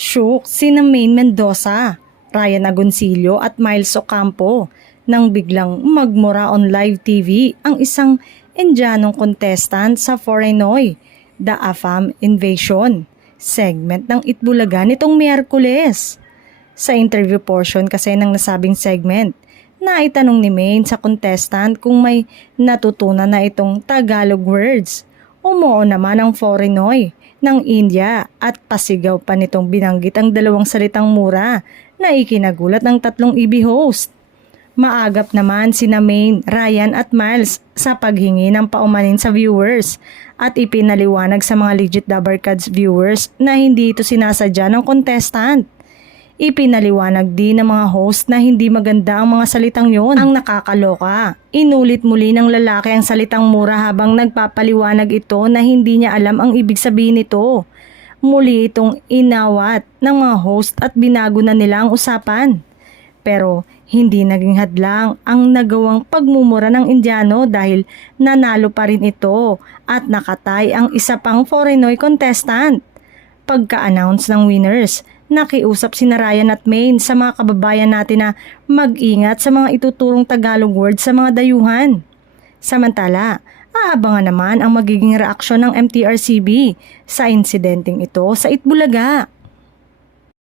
Shook sina Maine Mendoza, Ryan Agoncillo at Miles Ocampo nang biglang magmura on live TV ang isang Indianong contestant sa Foreignoy, The AFAM Invasion segment ng Itbulaga nitong Miyerkules. Sa interview portion kasi ng nasabing segment, naitanong ni Maine sa contestant kung may natutunan na itong Tagalog words. Umuo naman ang Foreignoy ng India at pasigaw pa nitong binanggit ang dalawang salitang mura na ikinagulat ng tatlong EB host. Maagap naman sina Maine, Ryan at Miles sa paghingi ng paumanin sa viewers at ipinaliwanag sa mga legit Dabarkads viewers na hindi ito sinasadya ng contestant. Ipinaliwanag din ng mga host na hindi maganda ang mga salitang yon ang nakakaloka. Inulit muli ng lalaki ang salitang mura habang nagpapaliwanag ito na hindi niya alam ang ibig sabihin nito. Muli itong inawat ng mga host at binago na nila ang usapan. Pero hindi naging hadlang ang nagawang pagmumura ng Indiano dahil nanalo pa rin ito at nakatay ang isa pang Foreignoy contestant. Pagka-announce ng winners, nakiusap si Ryan at Maine sa mga kababayan natin na mag-ingat sa mga ituturong Tagalog words sa mga dayuhan. Samantala, aabangan naman ang magiging reaksyon ng MTRCB sa insidenteng ito sa Itbulaga.